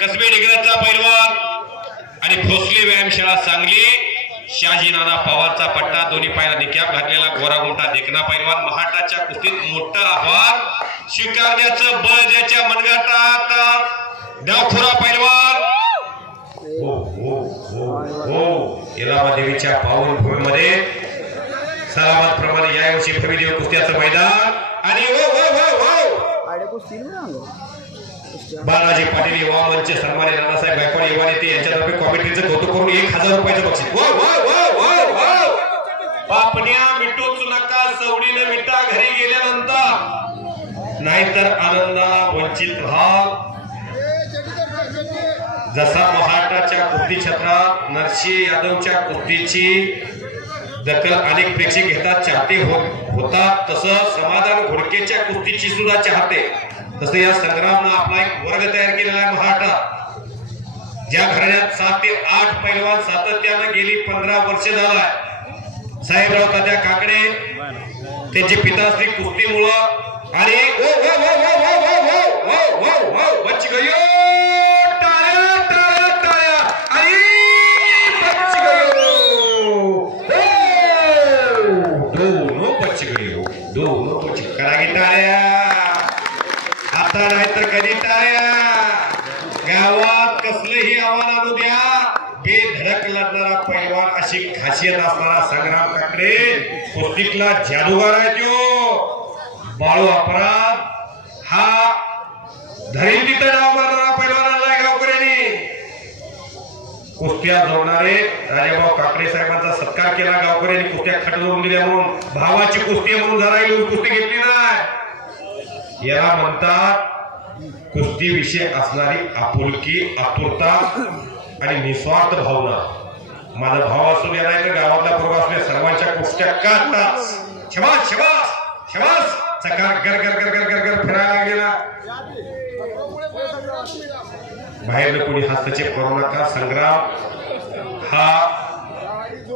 कसबे डिग्रजचा पैलवान आणि भोसले व्यायामशाळा सांगली. शहाजी नाना पवारचा पट्टा दोन्ही पायाला निक्याप घातलेला गोरा गोटा देखना पैलवान. महाटाच्या कुस्तीत मोठं आव्हान. स्वीकारण्याचं बळ ज्याच्या मनगटात डावखुरा पैलवान. हो हो हो हो. देवीच्या पावन भूमीमध्ये सलामत प्रमाणे यावर्षी भव्यदेव कुस्त्याचं मैदान. आणि हो हो हो हो. बालाजी पाटील युवा मंच सन्मान्य नानासाहेब गायकवाड युवा नेते यांच्यातर्फे कॉमिटीचं कौतुक करून एक हजार रुपयाचं बक्षीस. बापण्या मिटूच नका सवडीने मिटा घरी गेल्यानंतर. नाहीतर आनंदाला वंचित राहा. जसा महाराष्ट्राच्या कुस्ती क्षेत्रात नरशी यादवच्या कुस्तीची दखल अनेक प्रेक्षक घेतात चाहते हो- होतात तसं समाधान घोडकेच्या कुस्तीची सुद्धा चाहते. तसं या संग्रामनं आपला एक वर्ग तयार केलेला आहे महाराष्ट्रात ज्या घराण्यात सात ते आठ पैलवान सातत्यानं गेली पंधरा वर्ष झालाय साहेबराव तात्या काकडे त्यांचे पिताश्री कुस्तीमुळं आणि ओ ओ ओ ओ ओ ओ ओ ओ ओ ओ कुस्तीतला जादूगार आहे तो. बाळू अपराध. हा धरील तिथं नाव मारणारा पैलवान आलाय गावकऱ्यांनी. कुस्त्या जोडणारे राजाभाऊ काकडे साहेबांचा सत्कार केला. गावकऱ्यांनी कुस्त्या खट जोडून दिल्या म्हणून भावाची कुस्ती म्हणून जरा कुस्ती घेतली नाही. याला म्हणतात कुस्ती विषय असणारी आपुलकी आतुरता आणि निस्वार्थ भावना. माझा भाव असू द्या नाही तर गावातला पूर्व असल्या सर्वांच्या कुस्त्या काढतात शिवास शिवास शिवास चकार गर गर गर गर गर गर फिरायला गेला. बाहेर कोणी हस्तक्षेप करू नका संग्राम. हा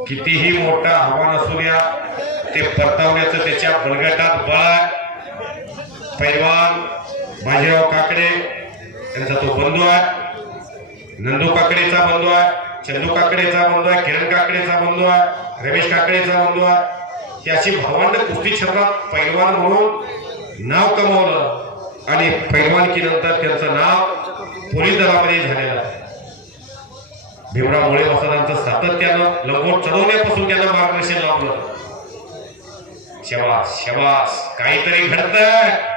कितीही मोठा आव्हान असू द्या ते परतावण्याचं त्याच्या बलगटात बळ आहे. पैलवान बाजीराव काकडे त्यांचा तो बंधू आहे. नंदू काकडेचा बंधू आहे. चंदू काकडेचा बंधू आहे किरण काकडेचा बंधू आहे रमेश काकडेचा बंधू आहे. याची भावंड कुस्ती क्षेत्रात पैलवान म्हणून नाव कमावलं आणि पैलवानकीनंतर त्यांचं नाव पोलीस दलामध्ये झालेलं आहे. भीमराव मुळे वसंतांचं सातत्यानं लंगोट चढवण्यापासून त्यांना मार्गदर्शन लावलं शबास शबास काहीतरी घडत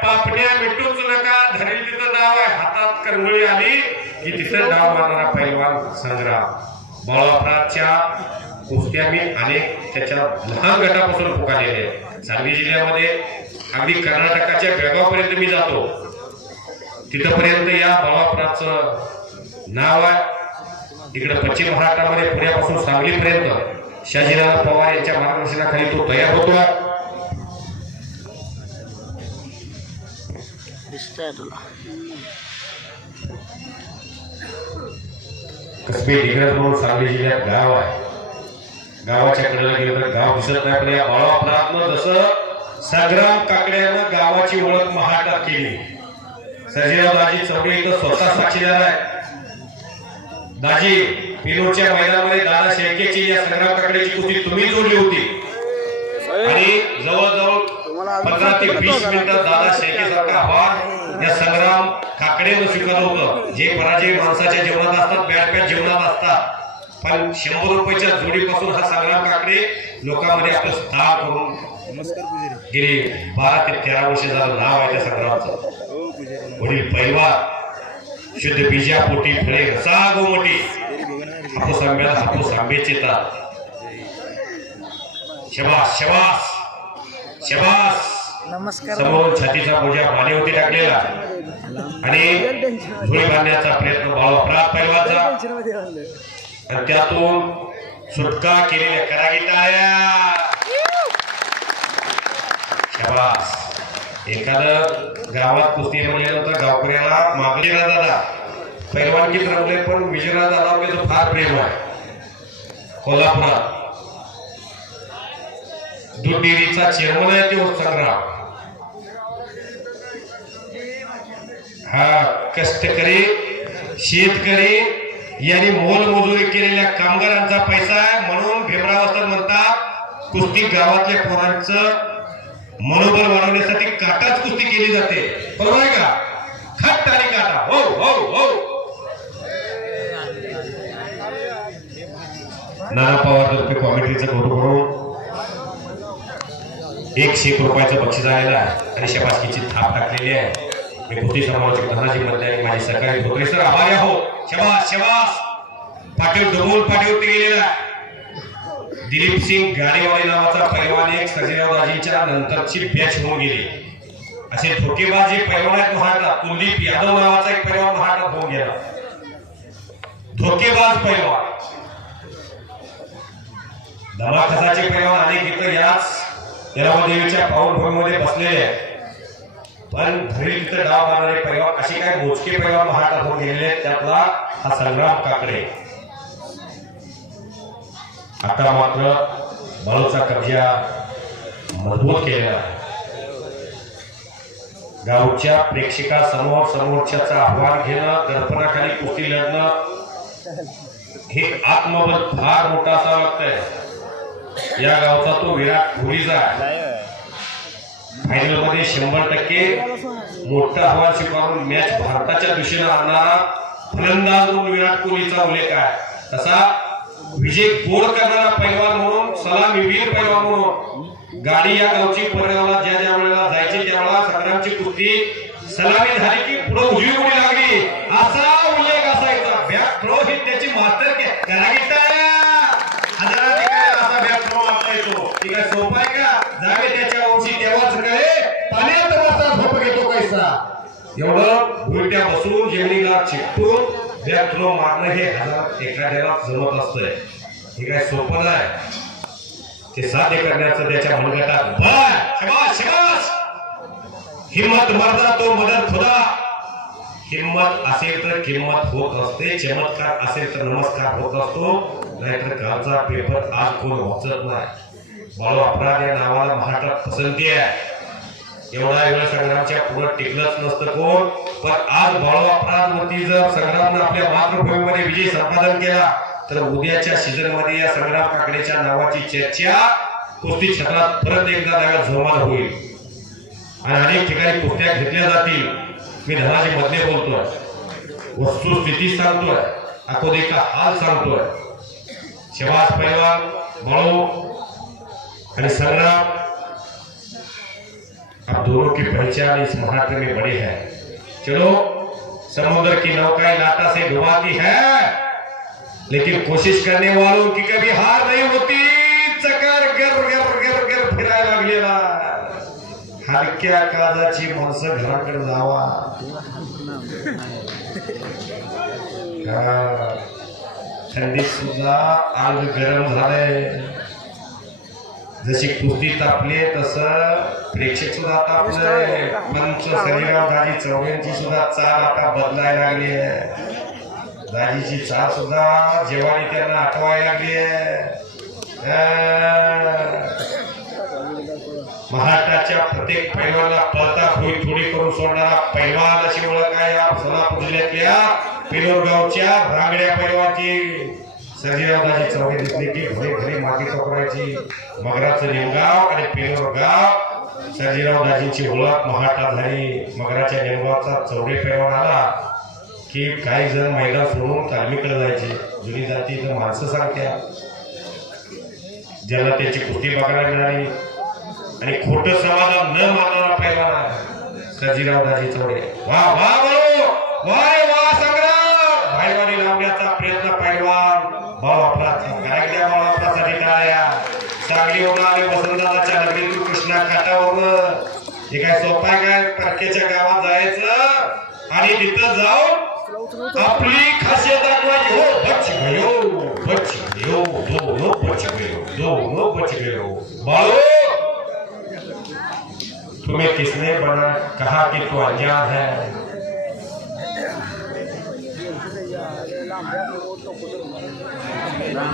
पापण्या मिटूच नका. धरेल तिथं नाव आहे. हातात करंगळी आली की तिथं डाव मारणारा पैलवान संग्राम. बाळापराच्या कुस्त्या मी अनेक त्याच्या लहान गटापासून पुकारलेले आहे सांगली जिल्ह्यामध्ये अगदी कर्नाटकाच्या बेळगावपर्यंत मी जातो. तिथंपर्यंत या बाळापराचं नाव आहे. इकडे पश्चिम महाराष्ट्रामध्ये पुण्यापासून सांगलीपर्यंत शहाजीराव पवार यांच्या मार्गदर्शनाखाली तो तयार होतो. दिसतंय तुला. कसबे डिग्रज म्हणून सांगली जिल्ह्यात गाव आहे. गावाच्या कडेला गेलं तर गाव दिसत नाही पण या बाळापरातनं जसं संग्राम काकड्यानं गावाची ओळख महाटात केली. सर्जेराव चौकडे इथं स्वतः साक्षीदार आहे. दाजी पिलोडच्या मैदानामध्ये दादा शेळकेची या संग्राम काकड्याची कृती तुम्ही जोडली होती. आणि जवळजवळ पंधरा ते वीस मिनिटात दादा शेळकेसारखा आव्हान या संग्राम काकडेनं स्वीकारलं होतं. जे पराजय माणसाच्या जीवनात असतात बॅट बॅट जीवनात असतात. पण शंभर रुपयाच्या जोडीपासून हा संग्राम काकडे लोकांमध्ये आपलं स्थान करून गेले. बारा ते तेरा वर्ष झालं नाव आहे त्या संग्रामचं. वडील पहिला शुद्ध बीजा पोटी फळे रसा गोमटी. हापूस आंब्याला हापूस आंबेचे तात शबास शबास शबास. नमस्कार. समोर छातीचा बोजा मानेवरती टाकलेला. आणि झोळी बांधण्याचा प्रयत्न बाळा अपराध पैलवानचा आणि त्यातून सुटका केलेल्या करागिटाळ्या शबास. एखादं गावात कुस्ती म्हणल्यानंतर गावकऱ्याला मागणी दादा. पैलवानकीत रमले पण विजयराज दादावरचं फार प्रेम आहे. कोल्हापुरात. दूध चेअरमन आहे तो संग्राम. हा कष्टकरी शेतकरी यांनी मोलमजुरी केलेल्या कामगारांचा पैसा आहे म्हणून भीमराव म्हणतात कुस्ती गावातल्या पोरांचं मनोबल वाढवण्यासाठी काटाच कुस्ती केली जाते. बरोबर आहे का? खट आणि काटा. हो हो हो. नाना पवार तर्फे कॉमेंट्रीचं कौतुक करून एकशे एक रुपयाचं बक्षीस आलेलं आहे. आणि शबासकीची थाप टाकलेली आहे. धनाजी माझे आभारी शबास शबास. पाटील गेलेला दिलीप सिंग गाडेवाले नावाचा पैलवान एक नंतरची बॅच होऊन गेली. असे धोकेबाज जे पैलवान आहेत महाराष्ट्रात कुलदीप यादव नावाचा एक पैलवान महाराष्ट्रात होऊन गेला. धोकेबाज पैलवान. दमाखसाचे पैलवान अनेक इथं याच देवीच्या पाऊलभूमीमध्ये बसलेले आहेत. पण घरी तिथं डाव मारणारे पैलवान असे काय मोजके पैलवान महाराष्ट्रात होऊन गेलेले त्यातला हा संग्राम काकडे. आता मात्र बाळूचा कब्जा मजबूत केलेला आहे. गावच्या प्रेक्षकासमोर समोरच्याचं आव्हान घेणं दर्पणाखाली कुस्ती लढणं हे आत्मबल फार मोठा असा लागतंय या गावचा तो विराट कोहलीचा आहे. फायनलमध्ये शंभर टक्के मोठा हवा स्वीकारून मॅच भारताच्या दिशेनं आणणारा फलंदाज म्हणून विराट कोहलीचा उल्लेख आहे. तसा विजय गोड करणारा पैलवान म्हणून सलाम सलामीवीर पैलवान म्हणून गाडी या गावची परेवाला ज्या ज्या वेळेला जायची त्यावेळेला संग्रामची कुस्ती सलामी झाली की पुढे उजवी उडी लागली. असा उल्लेख असायचा. बॅक थ्रो ही त्याची मास्टर असा बॅक थ्रो मारता येतो ती काय सोपं आहे का जावे त्याच्या वंशी तेव्हाच कळे पाण्यात बसता झोप घेतो कैसा एवढं उलट्या बसून जमिनीला चिकटून बॅक थ्रो मारणं हे हजार एखाद्याला जमत असतंय. हे काय सोपं नाही. ते साध्य करण्याचं त्याच्या मनगटात भर शबाश हिम्मत मरदा तो मदत खुदा. हिम्मत असेल तर किंमत होत असते. चमत्कार असेल तर नमस्कार होत असतो. नाहीतर कालचा पेपर आज कोण वाचत नाही. बाळू अपराध या नावाला महाराष्ट्रात पसंती आहे. एवढा वेळ संग्रामच्या पुढे टिकलंच नसतं कोण? पण आज बाळवापरावरती जर संग्रामनं आपल्या मातृभूमीमध्ये विजय संपादन केला तर उद्याच्या सीझनमध्ये या संग्राम काकडेच्या नावाची चर्चा कुस्ती क्षेत्रात परत एकदा त्याला जोमात होईल. आणि अनेक ठिकाणी कुस्त्या घेतल्या जातील. मी धनाजी मधले बोलतोय. वस्तुस्थिती सांगतोय. अकोदे का हाल सांगतोय. शेवास पैलवान बळू आणि संग्राम अब दोनों की पहचान इस महाराष्ट्र में बड़ी है। चलो, समुद्र की नौकाएँ लाटा से डुबाती है, लेकिन कोशिश करने वालों की कभी हार नहीं होती। चकर गर गर गर गर फिरायला लागलेला हलक्या काळजाची माणसं घराकडे जावा हा. थंडीत अंग गरम झालंय जशी कुस्ती तापली तसं प्रेक्षक सुद्धा तापलंय पंच शरीराव दाजी चौघ्यांची सुद्धा चाल आता बदलायला लागली आहे. दाजीची चाल सुद्धा जेवारी त्यांना आठवायला लागली आहे. महाराष्ट्राच्या प्रत्येक पैलवानला पळता होई थोडी करून सोडणारा पैलवान अशी ओळख आहे. या सोलापूर जिल्ह्यातल्या पिलोर गावच्या रांगड्या पैलवानची. सर्जीरावदाची चौघे दिसली की घरी घरी माती पकडायची मगराचं निमगाव आणि पिलोर गाव. सर्जीरावदाजींची ओळख महाटा झाली. मगराच्या निमगावचा चौरे पैलवान आला की काही जण महिला सोडून तालमीकडे जायचे. जुनी जाती तर माणसं सांगत्या. ज्यांना त्याची कृती बघायला मिळाली. आणि खोट समाधान न मानणारा पहिला सजीराव दाजी चौरे. वा वा बरो! वा! परकेच्या गावात जायचं आणि तिथं जाऊन आपली खासियत दाखवायची हो बच गयो बच गयो दोनो बच गयो दोनो बच गयो बाळू! तुम्हें किसने बना कहा कि तू अनजान है?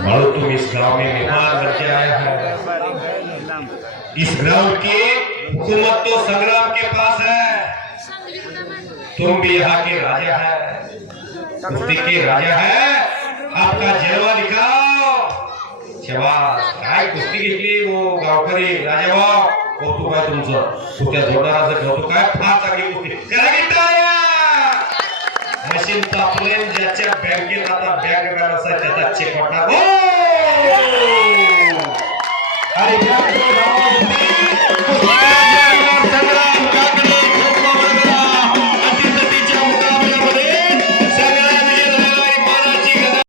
बाळू, तुम इस गाँव में मेहमान बन के आया है। इस गाँव की हुकूमत तो संग्राम के पास है। तुम भी यहाँ के राजा है। कुश्ती के राजा है। आपका जलवा दिखाओ। काय कुस्ती घेतली वो गावकरी राजाभाऊ कौतुक आहे तुमचं कौतुक करा! मशीन तापलेन ज्याच्या बँकेत आता बँक बॅलन्स आहे त्याचा चेक